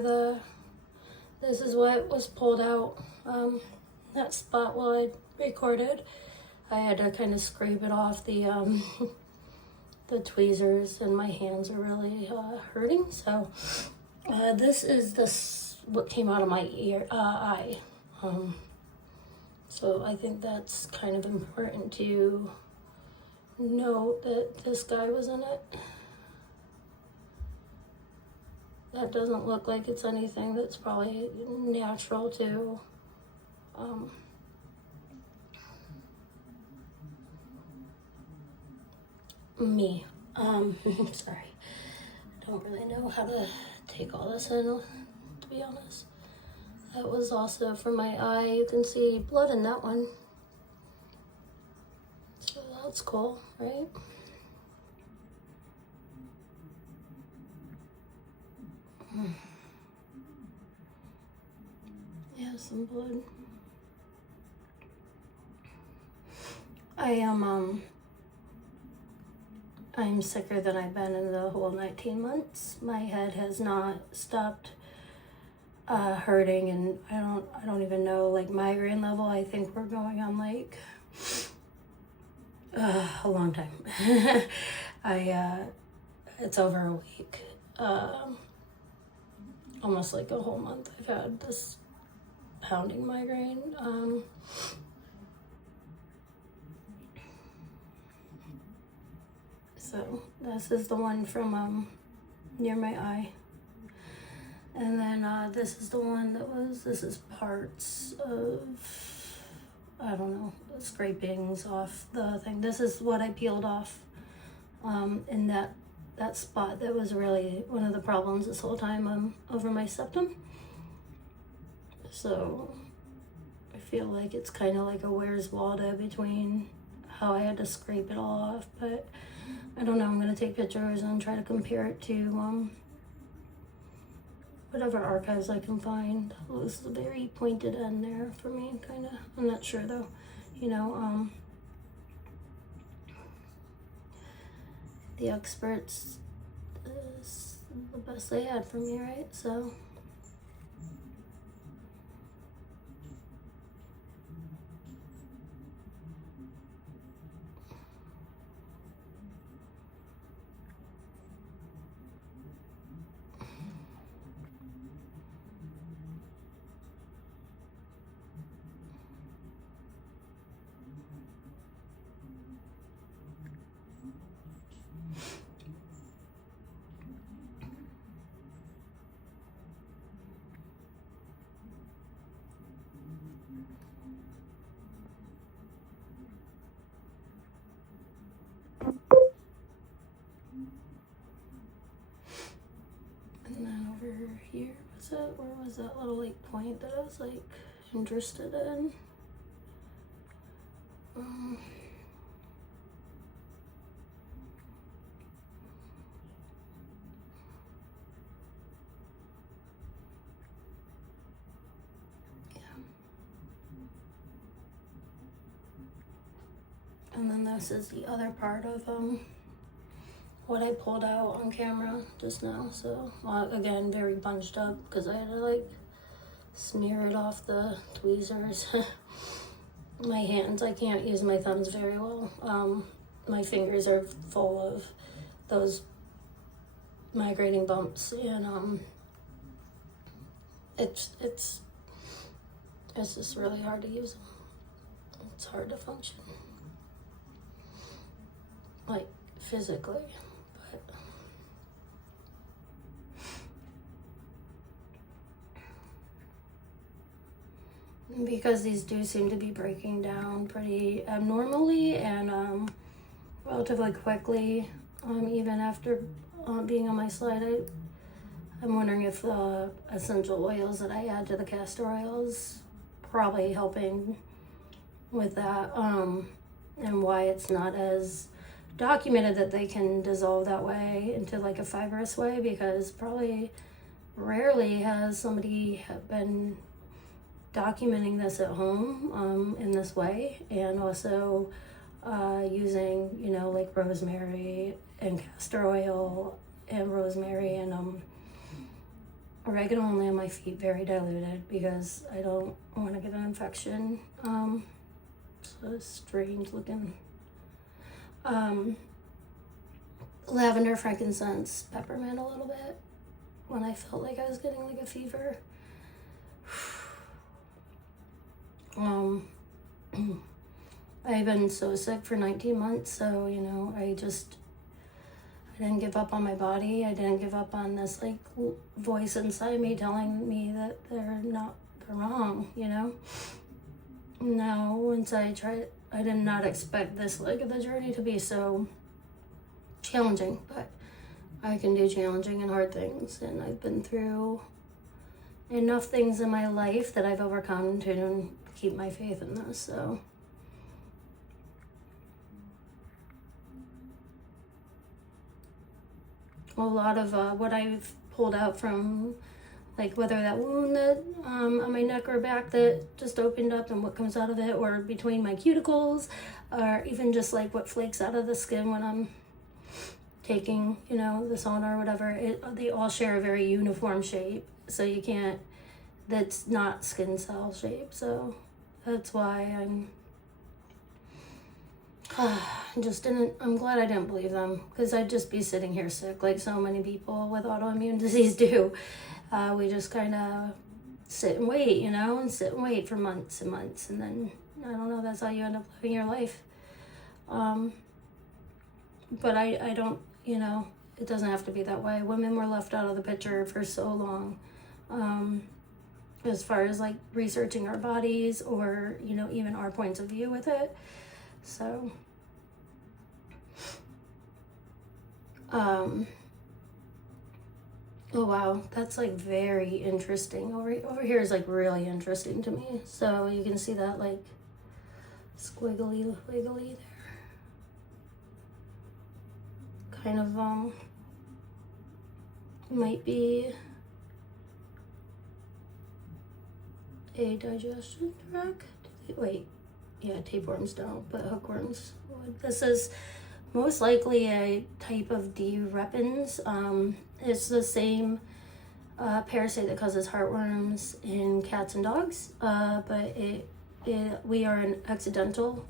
for this is what was pulled out, that spot while I recorded. I had to kind of scrape it off the the tweezers, and my hands are really hurting. So this is what came out of my eye. So I think that's kind of important to note that this guy was in it. That doesn't look like it's anything that's probably natural to me. Sorry. I don't really know how to take all this in, to be honest. That was also for my eye. You can see blood in that one. So that's cool, right? Yeah, some blood. I'm sicker than I've been in the whole 19 months. My head has not stopped hurting, and I don't even know, like, migraine level. I think we're going on like a long time. It's over a week, almost like a whole month. I've had this pounding migraine. So this is the one from near my eye. And then this is the one this is parts of, I don't know, scrapings off the thing. This is what I peeled off in that spot that was really one of the problems this whole time over my septum. So I feel like it's kind of like a Where's Waldo between how I had to scrape it all off, but I don't know. I'm going to take pictures and try to compare it to whatever archives I can find. It was a very pointed end there for me, kind of. I'm not sure though, you know. The experts is the best they had for me, right? So and then over here, where was that little like point that I was like interested in? And then this is the other part of what I pulled out on camera just now. So again, very bunched up because I had to like smear it off the tweezers. My hands, I can't use my thumbs very well. My fingers are full of those migrating bumps, and it's just really hard to use them. It's hard to function, like physically, but because these do seem to be breaking down pretty abnormally and relatively quickly, even after being on my slide, I'm wondering if the essential oils that I add to the castor oils probably helping with that, and why it's not as documented that they can dissolve that way into like a fibrous way, because probably rarely has somebody been documenting this at home in this way, and also using, you know, like rosemary and castor oil and rosemary and oregano only on my feet, very diluted, because I don't want to get an infection. So strange looking. Lavender, frankincense, peppermint a little bit when I felt like I was getting like a fever. I've been so sick for 19 months, so, you know, I didn't give up on my body. I didn't give up on this, like, voice inside me telling me that they're wrong, you know? Now, once I did not expect this leg of the journey to be so challenging, but I can do challenging and hard things, and I've been through enough things in my life that I've overcome to keep my faith in this, so. A lot of what I've pulled out from, like, whether that wound that on my neck or back that just opened up and what comes out of it, or between my cuticles, or even just like what flakes out of the skin when I'm taking, you know, the sauna or whatever, they all share a very uniform shape, so you can't, that's not skin cell shape, so that's why I'm glad I didn't believe them, because I'd just be sitting here sick like so many people with autoimmune disease do. We just kind of sit and wait, you know, and sit and wait for months and months, and then, I don't know, that's how you end up living your life. But I don't, you know, it doesn't have to be that way. Women were left out of the picture for so long, as far as like researching our bodies, or, you know, even our points of view with it. So, oh wow, that's like very interesting. Over here is like really interesting to me. So you can see that like squiggly wiggly there. Kind of might be a digestion tract. Wait, yeah, tapeworms don't, but hookworms would. This is most likely a type of D. repens. It's the same parasite that causes heartworms in cats and dogs, but we are an accidental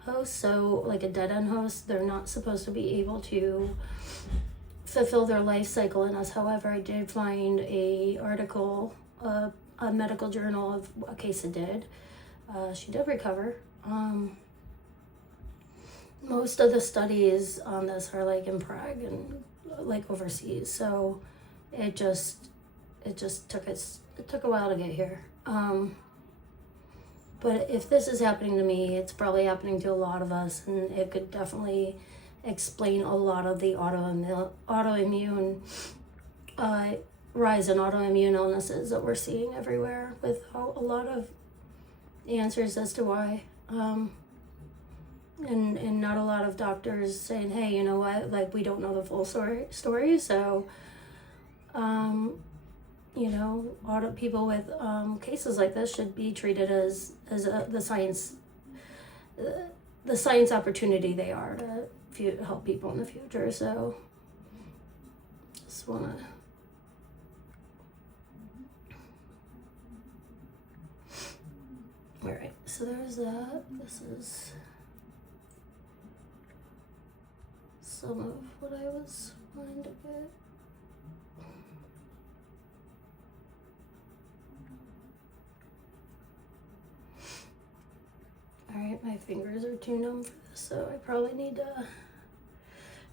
host, so like a dead-end host. They're not supposed to be able to fulfill their life cycle in us. However, I did find a article, a medical journal of a case that did. She did recover. Most of the studies on this are like in Prague and like overseas, so it just took a while to get here. But if this is happening to me, it's probably happening to a lot of us, and it could definitely explain a lot of the autoimmune rise in autoimmune illnesses that we're seeing everywhere, with a lot of answers as to why. And not a lot of doctors saying, hey, you know what, like, we don't know the full story, so you know, people with cases like this should be treated as the science opportunity they are to help people in the future. So just wanna all right, so there's that. This is some of what I was wanting to get. Alright, my fingers are too numb for this, so I probably need to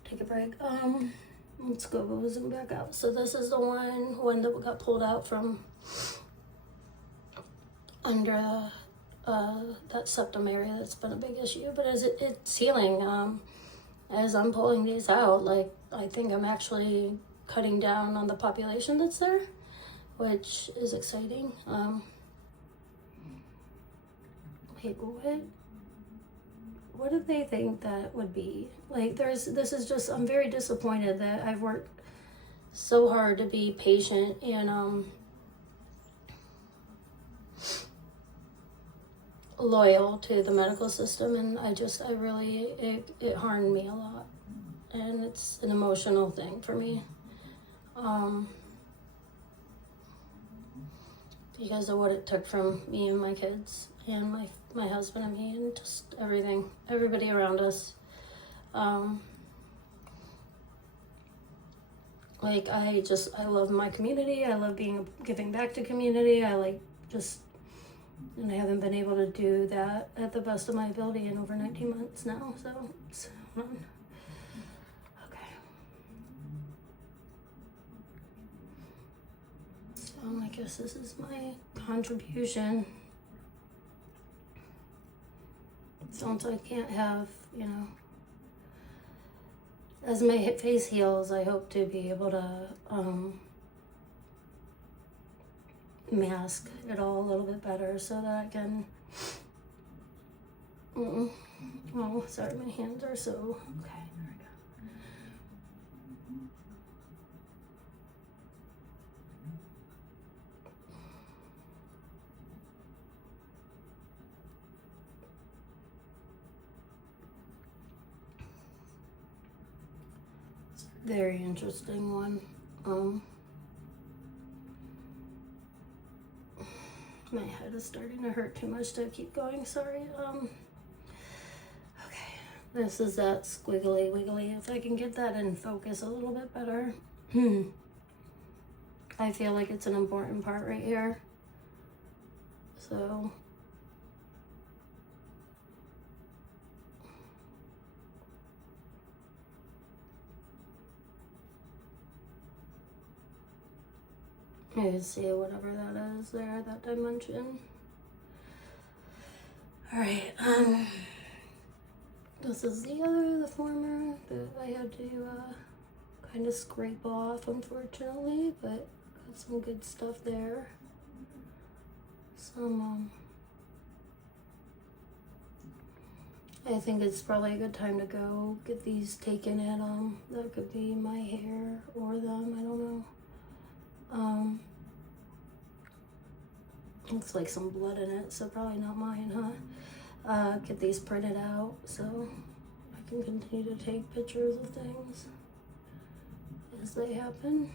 take a break. Let's go zoom back out. So this is the one that got pulled out from under that septum area. That's been a big issue, but as it's healing, as I'm pulling these out, like, I think I'm actually cutting down on the population that's there, which is exciting. Wait, what did they think that would be? Like, this is just, I'm very disappointed that I've worked so hard to be patient and loyal to the medical system, and it harmed me a lot, and it's an emotional thing for me. because of what it took from me and my kids and my husband and me and just everybody around us. Like I love my community. I love giving back to community. And I haven't been able to do that at the best of my ability in over 19 months now. So it's fun. Okay. So I guess this is my contribution. Since I can't have, as my face heals, I hope to be able to mask it all a little bit better so that I can. Oh, sorry, my hands are so. Okay, there we go. It's a very interesting one. My head is starting to hurt too much to keep going, sorry. Okay, this is that squiggly wiggly. If I can get that in focus a little bit better. I feel like it's an important part right here. So you can see whatever that is there, that dimension. All right, this is the former that I had to kind of scrape off, unfortunately, but got some good stuff there. I think it's probably a good time to go get these taken at, that could be my hair or them, I don't know. Looks like some blood in it, so probably not mine, huh? Get these printed out so I can continue to take pictures of things as they happen.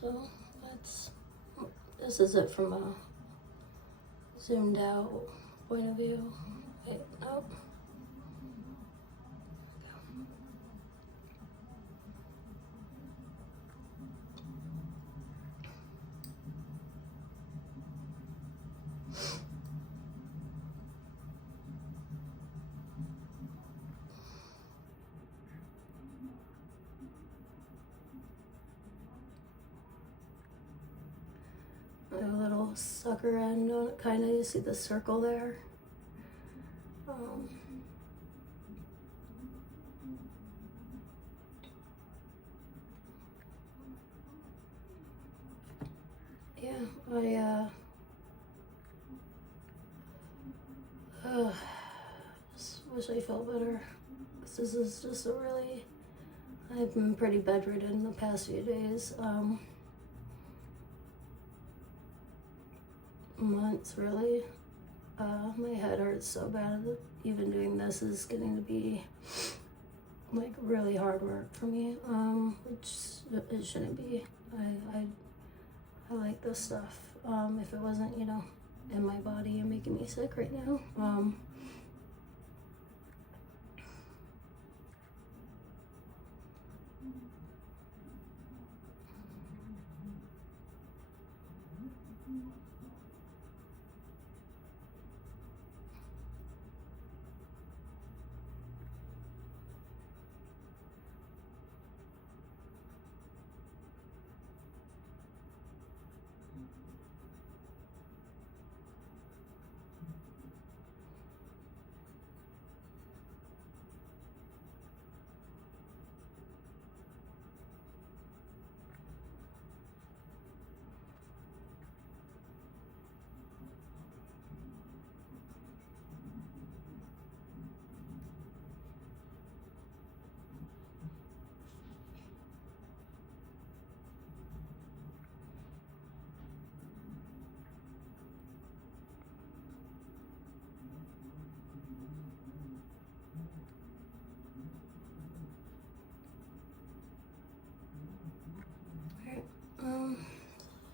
So this is it from a zoomed out point of view. Wait, nope. A little sucker end on it, kind of. You see the circle there. Yeah, just wish I felt better. 'Cause this is just I've been pretty bedridden the past few days. Months really. My head hurts so bad that even doing this is getting to be like really hard work for me, which it shouldn't be. I like this stuff. If it wasn't, in my body and making me sick right now.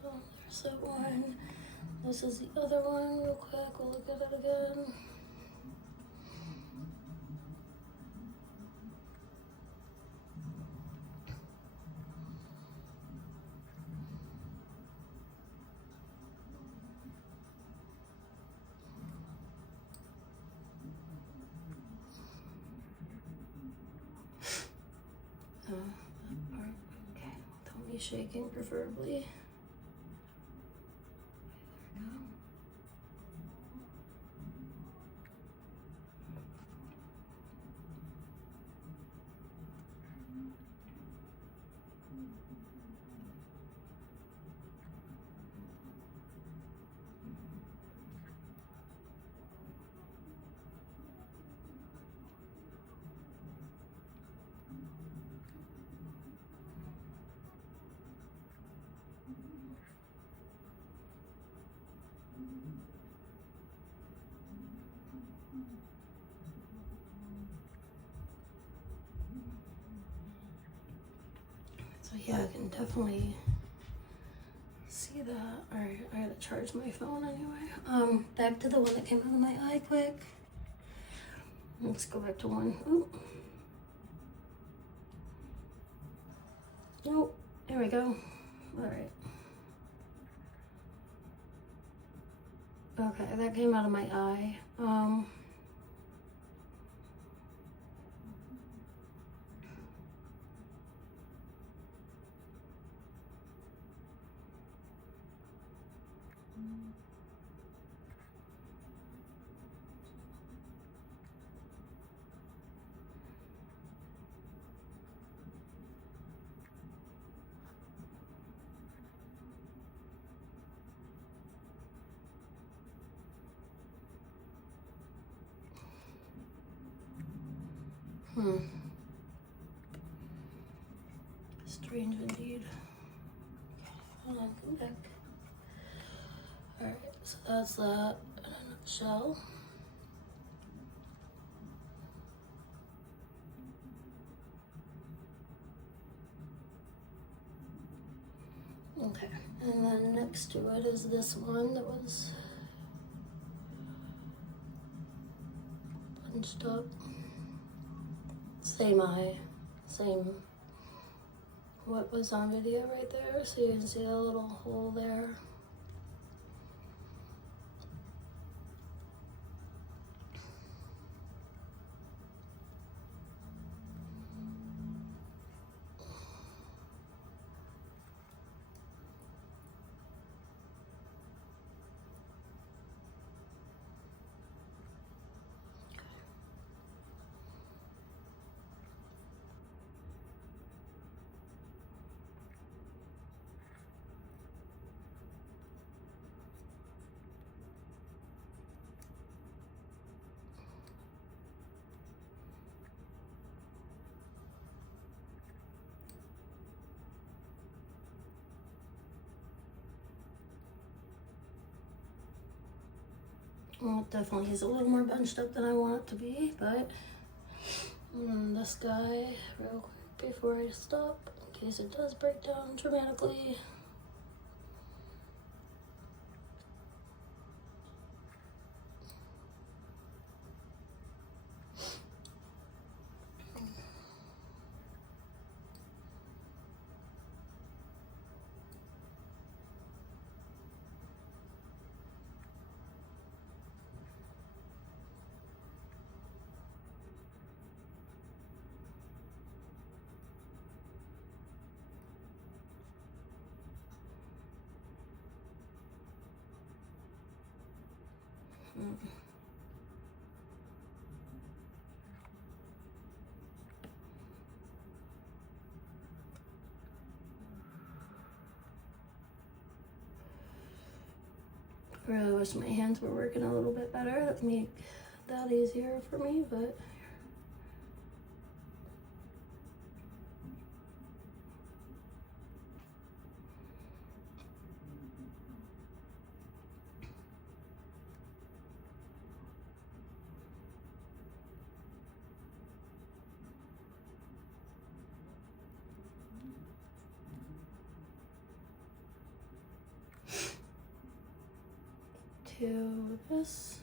So there's that one. This is the other one, real quick. We'll look at it again. Okay, don't be shaking, preferably. So yeah, I can definitely see that. Alright, I gotta charge my phone anyway. Back to the one that came out of my eye quick. Let's go back to one. Oop. Nope, there we go. Alright. Okay, that came out of my eye. Strange indeed. Hold on, come back. Alright, so that's that in a nutshell. Okay, and then next to it is this one that was bunched up. Same eye, same what was on video right there, so you can see a little hole there. Well, it definitely is a little more bunched up than I want it to be, but this guy, real quick before I stop, in case it does break down dramatically. I really wish my hands were working a little bit better. That'd make that easier for me, but to this.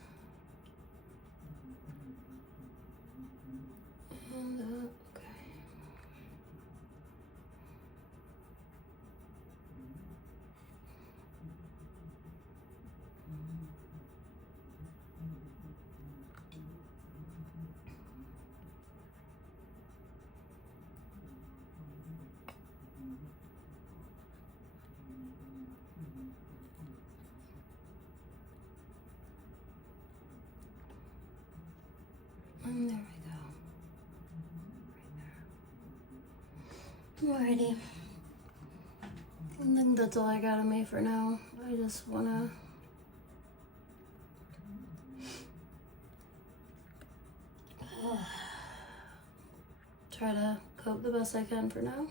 And okay. And there we go. Alrighty. I think that's all I got on me for now. I just wanna try to cope the best I can for now.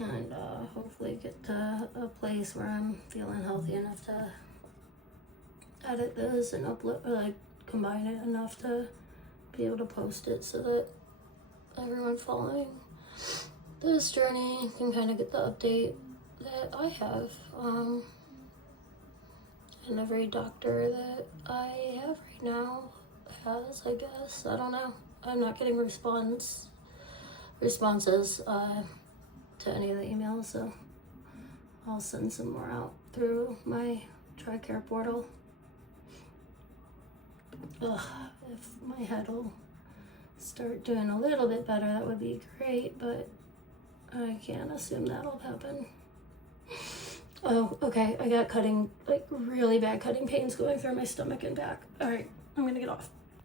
And hopefully get to a place where I'm feeling healthy enough to edit this and upload, or like combine it enough to be able to post it so that everyone following this journey can kind of get the update that I have. And every doctor that I have right now has, I guess. I don't know. I'm not getting responses to any of the emails, so I'll send some more out through my TRICARE portal. Ugh, if my head will start doing a little bit better, that would be great, but I can't assume that'll happen. Oh, okay, I got really bad cutting pains going through my stomach and back. All right, I'm gonna get off.